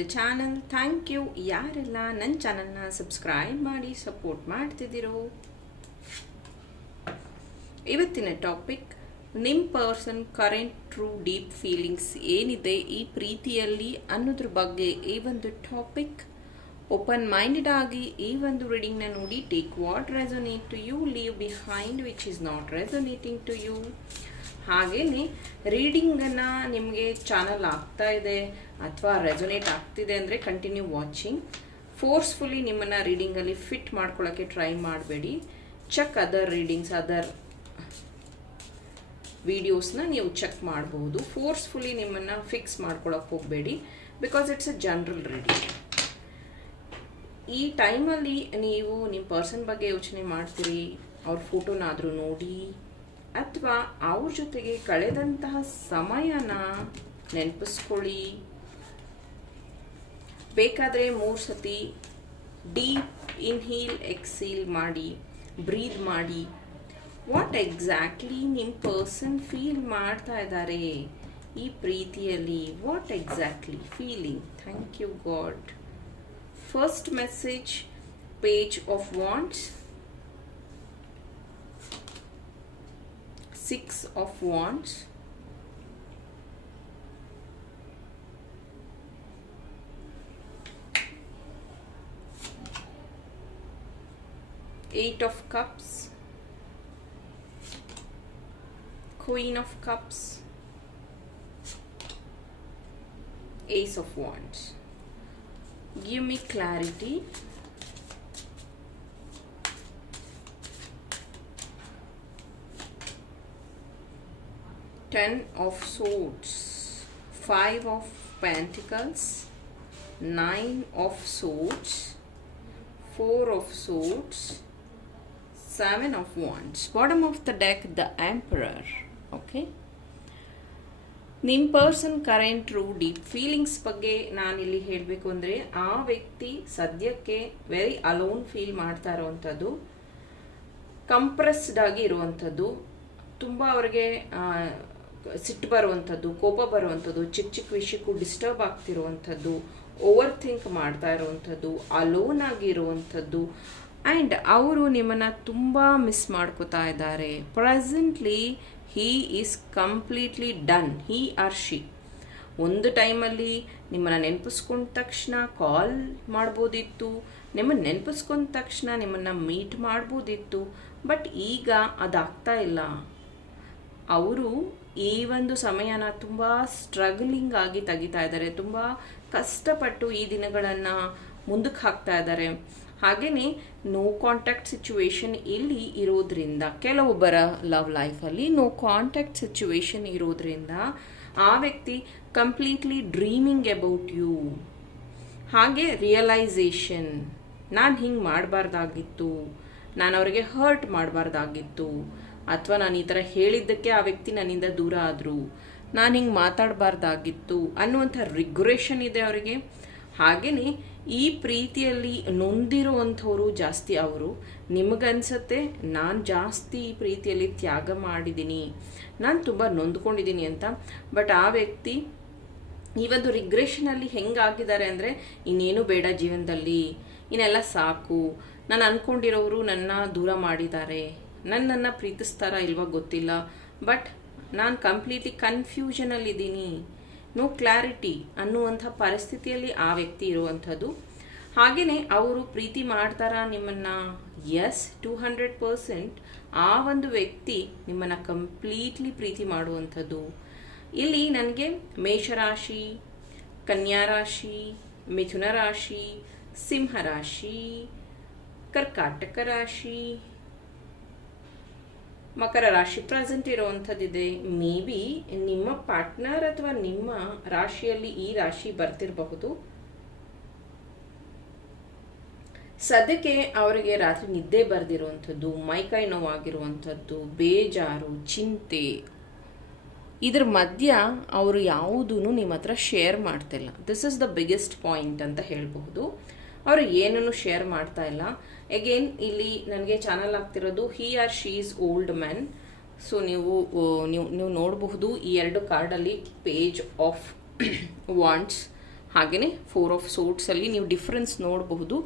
The channel. Thank you. ಯಾರೆಲ್ಲ ನನ್ನ ಚಾನಲ್ನ ಸಬ್ಸ್ಕ್ರೈಬ್ ಮಾಡಿ, ಸಪೋರ್ಟ್ ಮಾಡ್ತಿದ್ದೀರೋ? ಇವತ್ತಿನ ಟಾಪಿಕ್ ನಿಮ್ಮ person current true deep feelings ಏನಿದೆ ಈ ಪ್ರೀತಿಯಲ್ಲಿ ಅನ್ನೋದ್ರ ಬಗ್ಗೆ ಈ ಒಂದು ಟಾಪಿಕ್. ಓಪನ್ ಮೈಂಡೆಡ್ ಆಗಿ ಈ ಒಂದು ರೀಡಿಂಗ್ನ ನೋಡಿ. Take what resonate to you, leave behind, which is not resonating to you. ಹಾಗೆಯೇ ರೀಡಿಂಗನ್ನು ನಿಮಗೆ ಚಾನಲ್ ಆಗ್ತಾ ಇದೆ ಅಥವಾ ರೆಸೊನೇಟ್ ಆಗ್ತಿದೆ ಅಂದರೆ ಕಂಟಿನ್ಯೂ ವಾಚಿಂಗ್ ಫೋರ್ಸ್ಫುಲಿ ನಿಮ್ಮನ್ನು ರೀಡಿಂಗಲ್ಲಿ ಫಿಟ್ ಮಾಡ್ಕೊಳ್ಳೋಕ್ಕೆ ಟ್ರೈ ಮಾಡಬೇಡಿ. ಚೆಕ್ ಅದರ್ ರೀಡಿಂಗ್ಸ್ ಅದರ್ ವಿಡಿಯೋಸ್ನ ನೀವು ಚೆಕ್ ಮಾಡಬಹುದು ಫೋರ್ಸ್ಫುಲಿ ನಿಮ್ಮನ್ನು ಫಿಕ್ಸ್ ಮಾಡ್ಕೊಳಕ್ಕೆ ಹೋಗಬೇಡಿ because it's a general reading ಈ ಟೈಮಲ್ಲಿ ನೀವು ನಿಮ್ಮ ಪರ್ಸನ್ ಬಗ್ಗೆ ಯೋಚನೆ ಮಾಡ್ತೀರಿ, ಅವ್ರ ಫೋಟೋನಾದರೂ ನೋಡಿ ಅಥವಾ ಅವ್ರ ಜೊತೆಗೆ ಕಳೆದಂತಹ ಸಮಯನ ನೆನಪಿಸ್ಕೊಳ್ಳಿ. ಬೇಕಾದರೆ ಮೂರು ಸತಿ ಡೀಪ್ ಇನ್ಹೀಲ್, ಎಕ್ಸೀಲ್ ಮಾಡಿ, ಬ್ರೀದ್ ಮಾಡಿ. ವಾಟ್ ಎಕ್ಸಾಕ್ಟ್ಲಿ ನಿಮ್ಮ ಪರ್ಸನ್ ಫೀಲ್ ಮಾಡ್ತಾ ಇದ್ದಾರೆ? ಈ ಪ್ರೀತಿಯಲ್ಲಿ what exactly feeling? Thank you God. First message, page of wands. Six of wands. Eight of cups. Queen of cups. Ace of wands. Give me clarity ten of swords five of pentacles nine of swords four of swords seven of wands bottom of the deck the emperor okay ನಿಮ್ಮ person current true deep feelings ಬಗ್ಗೆ ನಾನಿಲ್ಲಿ ಹೇಳಬೇಕು ಅಂದರೆ ಆ ವ್ಯಕ್ತಿ ಸದ್ಯಕ್ಕೆ very alone feel ಮಾಡ್ತಾ ಇರುವಂಥದ್ದು ಕಂಪ್ರೆಸ್ಡ್ ಆಗಿ ಇರುವಂಥದ್ದು ತುಂಬ ಅವ್ರಿಗೆ ಸಿಟ್ಟು ಬರುವಂಥದ್ದು, ಕೋಪ ಬರುವಂಥದ್ದು, ಚಿಕ್ಕ ಚಿಕ್ಕ ವಿಷಯಕ್ಕೂ ಡಿಸ್ಟರ್ಬ್ ಆಗ್ತಿರುವಂಥದ್ದು ಓವರ್ ಥಿಂಕ್ ಮಾಡ್ತಾ ಇರುವಂಥದ್ದು ಅಲೋನ್ ಆಗಿರುವಂಥದ್ದು ಆ್ಯಂಡ್ ಅವರು ನಿಮ್ಮನ್ನು ತುಂಬ ಮಿಸ್ ಮಾಡ್ಕೋತಾ ಇದ್ದಾರೆ. Presently he is completely done he or she ಒಂದು ಟೈಮಲ್ಲಿ ನಿಮ್ಮನ್ನು ನೆನಪಿಸ್ಕೊಂಡ ತಕ್ಷಣ ಕಾಲ್ ಮಾಡ್ಬೋದಿತ್ತು. ನಿಮ್ಮನ್ನು ನೆನಪಿಸ್ಕೊಂಡ ತಕ್ಷಣ ನಿಮ್ಮನ್ನು ಮೀಟ್ ಮಾಡ್ಬೋದಿತ್ತು. ಬಟ್ ಈಗ ಅದಾಗ್ತಾ ಇಲ್ಲ. ಅವರು ಈ ಒಂದು ಸಮಯನ ತುಂಬ ಸ್ಟ್ರಗ್ಲಿಂಗ್ ಆಗಿ ತೆಗಿತಾ ಇದ್ದಾರೆ. ತುಂಬ ಕಷ್ಟಪಟ್ಟು ಈ ದಿನಗಳನ್ನು ಮುಂದಕ್ಕೆ ಹಾಕ್ತಾ ಇದ್ದಾರೆ. ಹಾಗೆಯೇ ನೋ ಕಾಂಟ್ಯಾಕ್ಟ್ ಸಿಚುವೇಶನ್ ಇಲ್ಲಿ ಇರೋದ್ರಿಂದ, ಕೆಲವೊಬ್ಬರ ಲವ್ ಲೈಫಲ್ಲಿ ನೋ ಕಾಂಟ್ಯಾಕ್ಟ್ ಸಿಚುವೇಶನ್ ಇರೋದ್ರಿಂದ ಆ ವ್ಯಕ್ತಿ ಕಂಪ್ಲೀಟ್ಲಿ ಡ್ರೀಮಿಂಗ್ ಅಬೌಟ್ ಯು ಹಾಗೆ ರಿಯಲೈಸೇಷನ್ ನಾನು ಹಿಂಗೆ ಮಾಡಬಾರ್ದಾಗಿತ್ತು, ನಾನು ಅವರಿಗೆ ಹರ್ಟ್ ಮಾಡಬಾರ್ದಾಗಿತ್ತು ಅಥವಾ ನಾನು ಈ ಥರ ಹೇಳಿದ್ದಕ್ಕೆ ಆ ವ್ಯಕ್ತಿ ನನ್ನಿಂದ ದೂರ ಆದರು? ನಾನು ಹಿಂಗೆ ಮಾತಾಡಬಾರ್ದಾಗಿತ್ತು ಅನ್ನುವಂಥ ರಿಗ್ರೇಷನ್ ಇದೆ ಅವರಿಗೆ. ಹಾಗೆಯೇ ಈ ಪ್ರೀತಿಯಲ್ಲಿ ನೊಂದಿರುವಂಥವ್ರು ಜಾಸ್ತಿ ಅವರು. ನಿಮಗನ್ಸತ್ತೆ, ನಾನು ಜಾಸ್ತಿ ಈ ಪ್ರೀತಿಯಲ್ಲಿ ತ್ಯಾಗ ಮಾಡಿದ್ದೀನಿ ನಾನು ತುಂಬ ನೊಂದ್ಕೊಂಡಿದ್ದೀನಿ ಅಂತ. ಬಟ್ ಆ ವ್ಯಕ್ತಿ ಈ ಒಂದು ರಿಗ್ರೆಷನಲ್ಲಿ ಹೆಂಗಾಗಿದ್ದಾರೆ ಅಂದರೆ, ಇನ್ನೇನು ಬೇಡ ಜೀವನದಲ್ಲಿ. ಇನ್ನೆಲ್ಲ ಸಾಕು. ನಾನು ಅಂದ್ಕೊಂಡಿರೋರು ನನ್ನ ದೂರ ಮಾಡಿದ್ದಾರೆ. ನನ್ನನ್ನು ಪ್ರೀತಿಸ್ತಾರ ಇಲ್ವಾ ಗೊತ್ತಿಲ್ಲ. ಬಟ್ ನಾನು ಕಂಪ್ಲೀಟ್ಲಿ ಕನ್ಫ್ಯೂಷನಲ್ಲಿದ್ದೀನಿ ನೋ ಕ್ಲಾರಿಟಿ ಅನ್ನುವಂಥ ಪರಿಸ್ಥಿತಿಯಲ್ಲಿ ಆ ವ್ಯಕ್ತಿ ಇರುವಂಥದ್ದು. ಹಾಗೆಯೇ ಅವರು ಪ್ರೀತಿ ಮಾಡ್ತಾರಾ ನಿಮ್ಮನ್ನು? ಎಸ್ ಟೂ ಹಂಡ್ರೆಡ್ ಪರ್ಸೆಂಟ್ ಆ ಒಂದು ವ್ಯಕ್ತಿ ನಿಮ್ಮನ್ನು ಕಂಪ್ಲೀಟ್ಲಿ ಪ್ರೀತಿ ಮಾಡುವಂಥದ್ದು. ಇಲ್ಲಿ ನನಗೆ ಮೇಷರಾಶಿ ಕನ್ಯಾ ರಾಶಿ ಮಿಥುನ ರಾಶಿ ಸಿಂಹ ರಾಶಿ ಕರ್ಕಾಟಕ ರಾಶಿ ಮಕರ ರಾಶಿ ಪ್ರೆಸೆಂಟ್ ಇರುವಂಥದ್ದಿದೆ. ಮೇ ಬಿ ನಿಮ್ಮ ಪಾರ್ಟ್ನರ್ ಅಥವಾ ನಿಮ್ಮ ರಾಶಿಯಲ್ಲಿ ಈ ರಾಶಿ ಬರ್ತಿರಬಹುದು. ಸದ್ಯಕ್ಕೆ ಅವರಿಗೆ ರಾತ್ರಿ ನಿದ್ದೆ ಬರ್ದಿರುವಂಥದ್ದು, ಮೈಕೈ ನೋವಾಗಿರುವಂಥದ್ದು, ಬೇಜಾರು, ಚಿಂತೆ, ಇದರ ಮಧ್ಯ ಅವರು ಯಾವುದೂ ನಿಮ್ಮ ಹತ್ರ ಶೇರ್ ಮಾಡ್ತಿಲ್ಲ. This is the biggest point ಅಂತ ಹೇಳಬಹುದು. ಅವರು ಏನನ್ನು ಶೇರ್ ಮಾಡ್ತಾ ಇಲ್ಲ. ಅಗೇನ್ ಇಲ್ಲಿ ನನಗೆ ಚಾನಲ್ ಆಗ್ತಿರೋದು he or she is old man so ನೀವು ನೀವು ನೀವು ನೋಡಬಹುದು ಈ ಎರಡು ಕಾರ್ಡಲ್ಲಿ ಪೇಜ್ ಆಫ್ ವಾಂಟ್ಸ್ ಹಾಗೆಯೇ ಫೋರ್ ಆಫ್ ಸೋಟ್ಸಲ್ಲಿ ನೀವು ಡಿಫ್ರೆನ್ಸ್ ನೋಡಬಹುದು.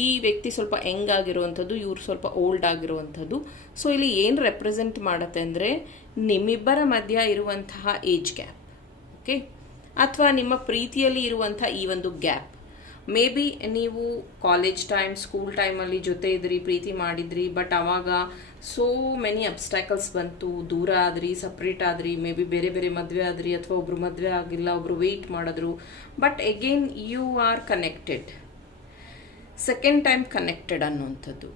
ಈ ವ್ಯಕ್ತಿ ಸ್ವಲ್ಪ ಯಂಗ್ ಆಗಿರುವಂಥದ್ದು, ಇವ್ರು ಸ್ವಲ್ಪ ಓಲ್ಡ್ ಆಗಿರುವಂಥದ್ದು. ಸೊ ಇಲ್ಲಿ ಏನು ರೆಪ್ರೆಸೆಂಟ್ ಮಾಡುತ್ತೆ ಅಂದರೆ ನಿಮ್ಮಿಬ್ಬರ ಮಧ್ಯ ಇರುವಂತಹ ಏಜ್ ಗ್ಯಾಪ್ ಓಕೆ ಅಥವಾ ನಿಮ್ಮ ಪ್ರೀತಿಯಲ್ಲಿ ಇರುವಂಥ ಈ ಒಂದು ಗ್ಯಾಪ್ ಮೇ ಬಿ ನೀವು ಕಾಲೇಜ್ ಟೈಮ್ ಸ್ಕೂಲ್ ಟೈಮಲ್ಲಿ ಜೊತೆ ಇದ್ರಿ, ಪ್ರೀತಿ ಮಾಡಿದ್ರಿ ಬಟ್ ಅವಾಗ ಸೋ ಮೆನಿ ಅಬ್ಸ್ಟ್ಯಾಕಲ್ಸ್ ಬಂತು. ದೂರ ಆದ್ರಿ ಸಪ್ರೇಟ್ ಆದ್ರಿ ಮೇ ಬಿ ಬೇರೆ ಬೇರೆ ಮದುವೆ ಆದ್ರಿ, ಅಥವಾ ಒಬ್ರು ಮದುವೆ ಆಗಿಲ್ಲ, ಒಬ್ರು ವೆಯ್ಟ್ ಮಾಡಿದ್ರು. But again you are connected second time connected ಅನ್ನುವಂಥದ್ದು.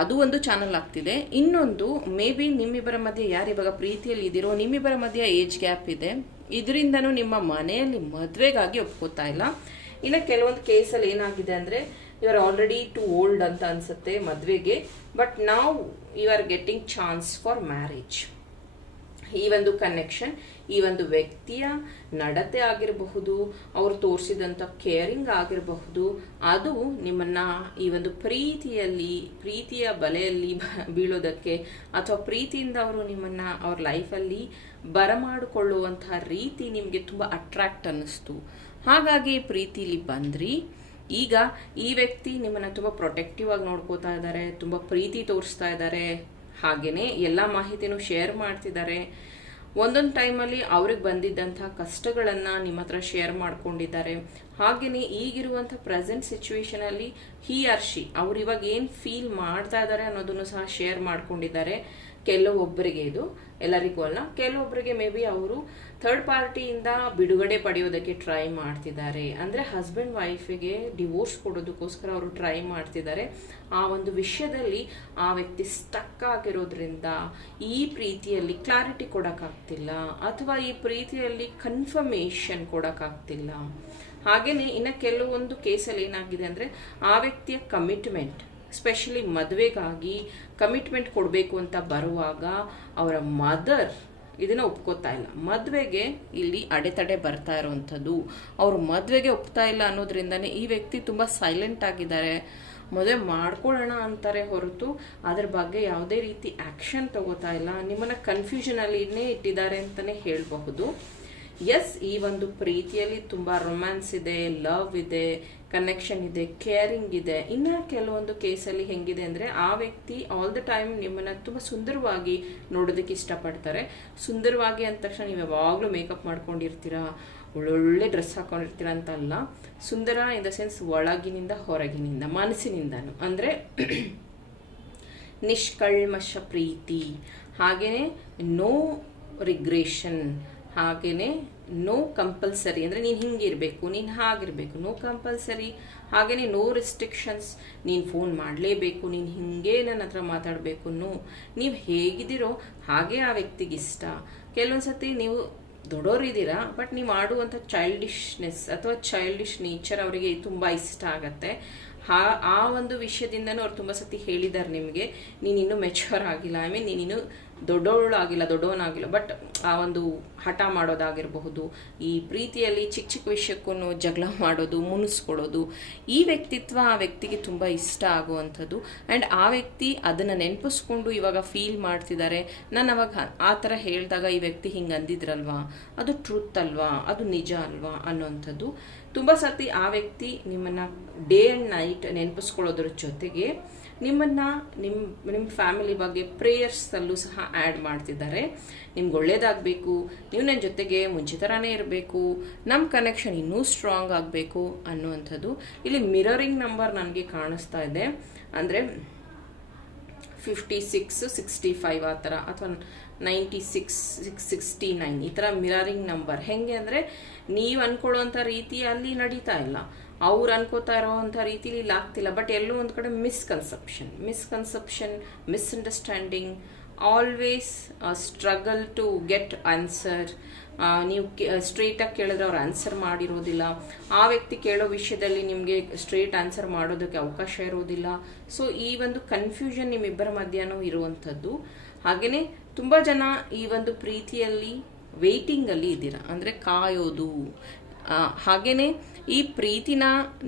ಅದು ಒಂದು ಚಾನಲ್ ಆಗ್ತಿದೆ. ಇನ್ನೊಂದು ಮೇ ಬಿ ನಿಮ್ಮಿಬ್ಬರ ಮಧ್ಯೆ ಯಾರು ಇವಾಗ ಪ್ರೀತಿಯಲ್ಲಿ ಇದ್ದೀರೋ, ನಿಮ್ಮಿಬ್ಬರ ಮಧ್ಯೆ ಏಜ್ ಗ್ಯಾಪ್ ಇದೆ. ಇದರಿಂದನೂ ನಿಮ್ಮ ಮನೆಯಲ್ಲಿ ಮದುವೆಗಾಗಿ ಒಪ್ಕೋತಾ ಇಲ್ಲ. ಇನ್ನು ಕೆಲವೊಂದು ಕೇಸಲ್ಲಿ ಏನಾಗಿದೆ ಅಂದರೆ you are already too old ಅಂತ ಅನ್ಸುತ್ತೆ ಮದುವೆಗೆ ಬಟ್ ನಾವು you are getting chance for marriage ಈ ಒಂದು ಕನೆಕ್ಷನ್ ಈ ಒಂದು ವ್ಯಕ್ತಿಯ ನಡತೆ ಆಗಿರಬಹುದು, ಅವರು ತೋರಿಸಿದಂಥ ಕೇರಿಂಗ್ ಆಗಿರಬಹುದು, ಅದು ನಿಮ್ಮನ್ನ ಈ ಒಂದು ಪ್ರೀತಿಯಲ್ಲಿ, ಪ್ರೀತಿಯ ಬಲೆಯಲ್ಲಿ ಬೀಳೋದಕ್ಕೆ ಅಥವಾ ಪ್ರೀತಿಯಿಂದ ಅವರು ನಿಮ್ಮನ್ನ ಅವ್ರ ಲೈಫಲ್ಲಿ ಬರಮಾಡಿಕೊಳ್ಳುವಂತಹ ರೀತಿ ನಿಮಗೆ ತುಂಬ ಅಟ್ರಾಕ್ಟ್ ಅನ್ನಿಸ್ತು. ಹಾಗಾಗಿ ಪ್ರೀತಿಲಿ ಬಂದ್ರಿ. ಈಗ ಈ ವ್ಯಕ್ತಿ ನಿಮ್ಮನ್ನ ತುಂಬ ಪ್ರೊಟೆಕ್ಟಿವ್ ಆಗಿ ನೋಡ್ಕೋತಾ ಇದ್ದಾರೆ ತುಂಬ ಪ್ರೀತಿ ತೋರಿಸ್ತಾ ಇದ್ದಾರೆ ಹಾಗೆಯೇ ಎಲ್ಲ ಮಾಹಿತಿನೂ ಶೇರ್ ಮಾಡ್ತಿದ್ದಾರೆ ಒಂದೊಂದು ಟೈಮಲ್ಲಿ ಅವ್ರಿಗೆ ಬಂದಿದ್ದಂಥ ಕಷ್ಟಗಳನ್ನು ನಿಮ್ಮ ಹತ್ರ ಶೇರ್ ಮಾಡ್ಕೊಂಡಿದ್ದಾರೆ. ಹಾಗೆಯೇ ಈಗಿರುವಂಥ ಪ್ರೆಸೆಂಟ್ ಸಿಚುವೇಶನಲ್ಲಿ ಹಿ ಆರ್ ಶಿ ಅವ್ರು ಇವಾಗ ಏನು ಫೀಲ್ ಮಾಡ್ತಾ ಇದ್ದಾರೆ ಅನ್ನೋದನ್ನು ಸಹ ಶೇರ್ ಮಾಡ್ಕೊಂಡಿದ್ದಾರೆ. ಕೆಲವೊಬ್ಬರಿಗೆ ಇದು ಎಲ್ಲರಿಗೂ ಅಲ್ಲ. ಕೆಲವೊಬ್ಬರಿಗೆ ಮೇ ಬಿ ಅವರು ಥರ್ಡ್ ಪಾರ್ಟಿಯಿಂದ ಬಿಡುಗಡೆ ಪಡೆಯೋದಕ್ಕೆ ಟ್ರೈ ಮಾಡ್ತಿದ್ದಾರೆ. ಅಂದರೆ ಹಸ್ಬೆಂಡ್ ವೈಫಿಗೆ ಡಿವೋರ್ಸ್ ಕೊಡೋದಕ್ಕೋಸ್ಕರ ಅವರು ಟ್ರೈ ಮಾಡ್ತಿದ್ದಾರೆ. ಆ ಒಂದು ವಿಷಯದಲ್ಲಿ ಆ ವ್ಯಕ್ತಿ ಸ್ಟಕ್ ಆಗಿರೋದ್ರಿಂದ ಈ ಪ್ರೀತಿಯಲ್ಲಿ ಕ್ಲಾರಿಟಿ ಕೊಡೋಕ್ಕಾಗ್ತಿಲ್ಲ. ಅಥವಾ ಈ ಪ್ರೀತಿಯಲ್ಲಿ ಕನ್ಫರ್ಮೇಷನ್ ಕೊಡೋಕ್ಕಾಗ್ತಿಲ್ಲ. ಹಾಗೆಯೇ ಇನ್ನು ಕೆಲವೊಂದು ಕೇಸಲ್ಲಿ ಏನಾಗಿದೆ ಅಂದರೆ ಆ ವ್ಯಕ್ತಿಯ ಕಮಿಟ್ಮೆಂಟ್ ಸ್ಪೆಷಲಿ ಮದುವೆಗಾಗಿ ಕಮಿಟ್ಮೆಂಟ್ ಕೊಡಬೇಕು ಅಂತ ಬರುವಾಗ ಅವರ ಮದರ್ ಇದನ್ನ ಒಪ್ಕೋತಾ ಇಲ್ಲ. ಮದುವೆಗೆ ಇಲ್ಲಿ ಅಡೆತಡೆ ಬರ್ತಾ ಇರುವಂಥದ್ದು. ಅವರು ಮದುವೆಗೆ ಒಪ್ತಾ ಇಲ್ಲ ಅನ್ನೋದ್ರಿಂದನೇ ಈ ವ್ಯಕ್ತಿ ತುಂಬ ಸೈಲೆಂಟ್ ಆಗಿದ್ದಾರೆ. ಮದುವೆ ಮಾಡ್ಕೊಳ್ಳೋಣ ಅಂತಾರೆ ಹೊರತು ಅದ್ರ ಬಗ್ಗೆ ಯಾವುದೇ ರೀತಿ ಆ್ಯಕ್ಷನ್ ತಗೋತಾ ಇಲ್ಲ. ನಿಮ್ಮನ್ನು ಕನ್ಫ್ಯೂಷನಲ್ಲಿನೇ ಇಟ್ಟಿದ್ದಾರೆ ಅಂತಲೇ ಹೇಳಬಹುದು. ಎಸ್ ಈ ಒಂದು ಪ್ರೀತಿಯಲ್ಲಿ ತುಂಬ ರೊಮ್ಯಾನ್ಸ್ ಇದೆ ಲವ್ ಇದೆ ಕನೆಕ್ಷನ್ ಇದೆ ಕೇರಿಂಗ್ ಇದೆ. ಇನ್ನು ಕೆಲವೊಂದು ಕೇಸಲ್ಲಿ ಹೆಂಗಿದೆ ಅಂದರೆ ಆ ವ್ಯಕ್ತಿ ಆಲ್ ದ ಟೈಮ್ ನಿಮ್ಮನ್ನ ತುಂಬ ಸುಂದರವಾಗಿ ನೋಡೋದಕ್ಕೆ ಇಷ್ಟಪಡ್ತಾರೆ. ಸುಂದರವಾಗಿ ಅಂದ ತಕ್ಷಣ ನೀವು ಯಾವಾಗಲೂ ಮೇಕಪ್ ಮಾಡ್ಕೊಂಡಿರ್ತೀರಾ, ಒಳ್ಳೊಳ್ಳೆ ಡ್ರೆಸ್ ಹಾಕೊಂಡಿರ್ತೀರ ಅಂತ ಅಲ್ಲ ಸುಂದರ ಇನ್ ದ ಸೆನ್ಸ್ ಒಳಗಿನಿಂದ ಹೊರಗಿನಿಂದ, ಮನಸ್ಸಿನಿಂದನು. ಅಂದರೆ ನಿಷ್ಕಳ್ಮಶ ಪ್ರೀತಿ ಹಾಗೆಯೇ ನೋ ರಿಗ್ರೇಷನ್ ಹಾಗೆಯೇ ನೋ ಕಂಪಲ್ಸರಿ ಅಂದರೆ ನೀನು ಹಿಂಗಿರಬೇಕು ನೀನು ಹಾಗಿರಬೇಕು. ನೋ ಕಂಪಲ್ಸರಿ ಹಾಗೆಯೇ ನೋ ರೆಸ್ಟ್ರಿಕ್ಷನ್ಸ್ ನೀನು ಫೋನ್ ಮಾಡಲೇಬೇಕು, ನೀನು ಹಿಂಗೆ ನನ್ನ ಹತ್ರ ಮಾತಾಡಬೇಕು ನೋ ನೀವು ಹೇಗಿದ್ದೀರೋ ಹಾಗೆ ಆ ವ್ಯಕ್ತಿಗೆ ಇಷ್ಟ. ಕೆಲವೊಂದು ಸತಿ ನೀವು ದೊಡ್ಡೋರಿದ್ದೀರಾ ಬಟ್ ನೀವು ಮಾಡುವಂಥ ಚೈಲ್ಡಿಶ್ನೆಸ್ ಅಥವಾ ಚೈಲ್ಡಿಶ್ ನೇಚರ್ ಅವರಿಗೆ ತುಂಬ ಇಷ್ಟ ಆಗತ್ತೆ. ಹಾ, ಆ ಒಂದು ವಿಷಯದಿಂದನೂ ಅವ್ರು ತುಂಬ ಸತಿ ಹೇಳಿದ್ದಾರೆ ನಿಮಗೆ, ನೀನು ಮೆಚ್ಯೂರ್ ಆಗಿಲ್ಲ. ಐ ಮೀನ್ ನೀನಿನ್ನು ದೊಡ್ಡವಳಾಗಿಲ್ಲ, ದೊಡ್ಡವನಾಗಿಲ್ಲ ಬಟ್ ಆ ಒಂದು ಹಠ ಮಾಡೋದಾಗಿರಬಹುದು, ಈ ಪ್ರೀತಿಯಲ್ಲಿ ಚಿಕ್ಕ ಚಿಕ್ಕ ವಿಷಯಕ್ಕೂ ಜಗಳ ಮಾಡೋದು, ಮುನಿಸ್ಕೊಳ್ಳೋದು, ಈ ವ್ಯಕ್ತಿತ್ವ ಆ ವ್ಯಕ್ತಿಗೆ ತುಂಬ ಇಷ್ಟ ಆಗುವಂಥದ್ದು. ಆ್ಯಂಡ್ ಆ ವ್ಯಕ್ತಿ ಅದನ್ನು ನೆನಪಿಸ್ಕೊಂಡು ಇವಾಗ ಫೀಲ್ ಮಾಡ್ತಿದ್ದಾರೆ ನಾನು ಅವಾಗ ಆ ಥರ ಹೇಳಿದಾಗ ಈ ವ್ಯಕ್ತಿ ಹಿಂಗೆ ಅಂದಿದ್ರಲ್ವಾ? ಅದು ಟ್ರೂತ್ ಅಲ್ವಾ? ಅದು ನಿಜ ಅಲ್ವಾ? ಅನ್ನೋವಂಥದ್ದು. ತುಂಬ ಸತಿ ಆ ವ್ಯಕ್ತಿ ನಿಮ್ಮನ್ನು ಡೇ ಆ್ಯಂಡ್ ನೈಟ್ ನೆನಪಿಸ್ಕೊಳ್ಳೋದ್ರ ಜೊತೆಗೆ ನಿಮ್ಮನ್ನು ನಿಮ್ಮ ನಿಮ್ಮ ಫ್ಯಾಮಿಲಿ ಬಗ್ಗೆ ಪ್ರೇಯರ್ಸಲ್ಲೂ ಸಹ ಆ್ಯಡ್ ಮಾಡ್ತಿದ್ದಾರೆ. ನಿಮ್ಗೆ ಒಳ್ಳೇದಾಗಬೇಕು, ನೀವು ನನ್ನ ಜೊತೆಗೆ ಮುಂಚೆ ಇರಬೇಕು ನಮ್ಮ ಕನೆಕ್ಷನ್ ಇನ್ನೂ ಸ್ಟ್ರಾಂಗ್ ಆಗಬೇಕು ಅನ್ನುವಂಥದ್ದು ಇಲ್ಲಿ ಮಿರರಿಂಗ್ ನಂಬರ್ ನನಗೆ ಕಾಣಿಸ್ತಾ ಇದೆ. ಅಂದರೆ ಫಿಫ್ಟಿ ಸಿಕ್ಸ್ ಸಿಕ್ಸ್ಟಿ ಫೈವ್ ಆ ಥರ ಅಥವಾ ninety six six sixty nine ಈ ಥರ ಮಿರರಿಂಗ್ ನಂಬರ್ ಹೆಂಗೆ ಅಂದರೆ ನೀವು ಅಂದ್ಕೊಳ್ಳೋವಂಥ ರೀತಿ ಅಲ್ಲಿ ನಡೀತಾ ಇಲ್ಲ. ಅವ್ರು ಅನ್ಕೋತಾ ಇರೋವಂಥ ರೀತಿಲಿ ಇಲ್ಲಿ, ಆಗ್ತಿಲ್ಲ. ಬಟ್ ಎಲ್ಲೋ ಒಂದು ಕಡೆ misconception misconception misunderstanding always struggle to get answer ನೀವು ಸ್ಟ್ರೇಟಾಗಿ ಕೇಳಿದ್ರೆ ಅವ್ರು ಆನ್ಸರ್ ಮಾಡಿರೋದಿಲ್ಲ. ಆ ವ್ಯಕ್ತಿ ಕೇಳೋ ವಿಷಯದಲ್ಲಿ ನಿಮಗೆ ಸ್ಟ್ರೇಟ್ ಆನ್ಸರ್ ಮಾಡೋದಕ್ಕೆ ಅವಕಾಶ ಇರೋದಿಲ್ಲ. ಸೊ ಈ ಒಂದು ಕನ್ಫ್ಯೂಷನ್ ನಿಮ್ಮಿಬ್ಬರ ಮಧ್ಯಾಹ್ನ ಇರುವಂಥದ್ದು. ಹಾಗೆಯೇ ತುಂಬ ಜನ ಈ ಒಂದು ಪ್ರೀತಿಯಲ್ಲಿ ವೆಯ್ಟಿಂಗಲ್ಲಿ ಇದ್ದೀರಾ? ಅಂದರೆ ಕಾಯೋದು. ಹಾಗೆಯೇ ಈ ಪ್ರೀತಿನ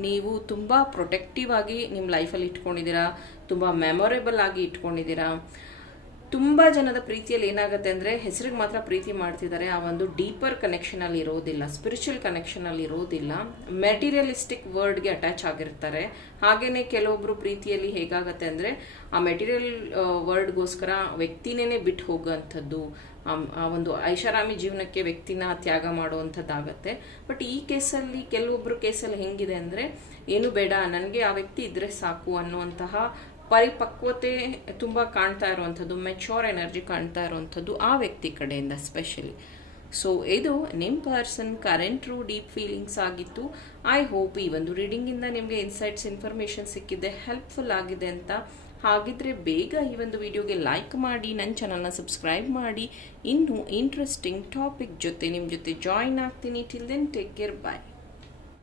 ನೀವು ತುಂಬ ಪ್ರೊಟೆಕ್ಟಿವ್ ಆಗಿ ನಿಮ್ಮ ಲೈಫಲ್ಲಿ ಇಟ್ಕೊಂಡಿದ್ದೀರಾ? ತುಂಬ ಮೆಮೊರೇಬಲ್ ಆಗಿ ಇಟ್ಕೊಂಡಿದ್ದೀರಾ? ತುಂಬ ಜನದ ಪ್ರೀತಿಯಲ್ಲಿ ಏನಾಗುತ್ತೆ ಅಂದರೆ ಹೆಸರಿಗೆ ಮಾತ್ರ ಪ್ರೀತಿ ಮಾಡ್ತಿದ್ದಾರೆ. ಆ ಒಂದು ಡೀಪರ್ ಕನೆಕ್ಷನಲ್ಲಿ ಇರೋದಿಲ್ಲ ಸ್ಪಿರಿಚುವಲ್ ಕನೆಕ್ಷನಲ್ಲಿ ಇರೋದಿಲ್ಲ. ಮೆಟೀರಿಯಲಿಸ್ಟಿಕ್ ವರ್ಡ್ಗೆ ಅಟ್ಯಾಚ್ ಆಗಿರ್ತಾರೆ. ಹಾಗೆಯೇ ಕೆಲವೊಬ್ಬರು ಪ್ರೀತಿಯಲ್ಲಿ ಹೇಗಾಗತ್ತೆ ಅಂದರೆ ಆ ಮೆಟೀರಿಯಲ್ ವರ್ಡ್ಗೋಸ್ಕರ ವ್ಯಕ್ತಿನೇ ಬಿಟ್ಟು ಹೋಗೋವಂಥದ್ದು, ಆ ಒಂದು ಐಷಾರಾಮಿ ಜೀವನಕ್ಕೆ ವ್ಯಕ್ತಿನ ತ್ಯಾಗ ಮಾಡುವಂಥದ್ದಾಗತ್ತೆ. ಬಟ್ ಈ ಕೇಸಲ್ಲಿ ಕೆಲವೊಬ್ಬರು ಕೇಸಲ್ಲಿ ಹೆಂಗಿದೆ ಅಂದರೆ, ಏನು ಬೇಡ, ನನಗೆ ಆ ವ್ಯಕ್ತಿ ಇದ್ದರೆ ಸಾಕು ಅನ್ನುವಂತಹ ಪರಿಪಕ್ವತೆ ತುಂಬ ಕಾಣ್ತಾ ಇರುವಂಥದ್ದು ಮೆಚ್ಯೂರ್ ಎನರ್ಜಿ ಕಾಣ್ತಾ ಇರುವಂಥದ್ದು ಆ ವ್ಯಕ್ತಿ ಕಡೆಯಿಂದ ಸ್ಪೆಷಲಿ ಸೊ ಇದು ನಿಮ್ಮ person current true deep feelings ಆಗಿತ್ತು. ಐ ಹೋಪ್ ಈ ಒಂದು ರೀಡಿಂಗಿಂದ ನಿಮಗೆ ಇನ್ಸೈಟ್ಸ್ ಇನ್ಫಾರ್ಮೇಷನ್ ಸಿಕ್ಕಿದೆ ಹೆಲ್ಪ್ಫುಲ್ ಆಗಿದೆ ಅಂತ. ಹಾಗಿದ್ರೆ ಬೇಗ ಈ ಒಂದು ವಿಡಿಯೋಗೆ ಲೈಕ್ ಮಾಡಿ ನನ್ನ ಚಾನಲ್ನ ಸಬ್ಸ್ಕ್ರೈಬ್ ಮಾಡಿ. ಇನ್ನೂ ಇಂಟ್ರೆಸ್ಟಿಂಗ್ ಟಾಪಿಕ್ ಜೊತೆ ನಿಮ್ಮ ಜೊತೆ ಜಾಯಿನ್ ಆಗ್ತೀನಿ. Till then take care bye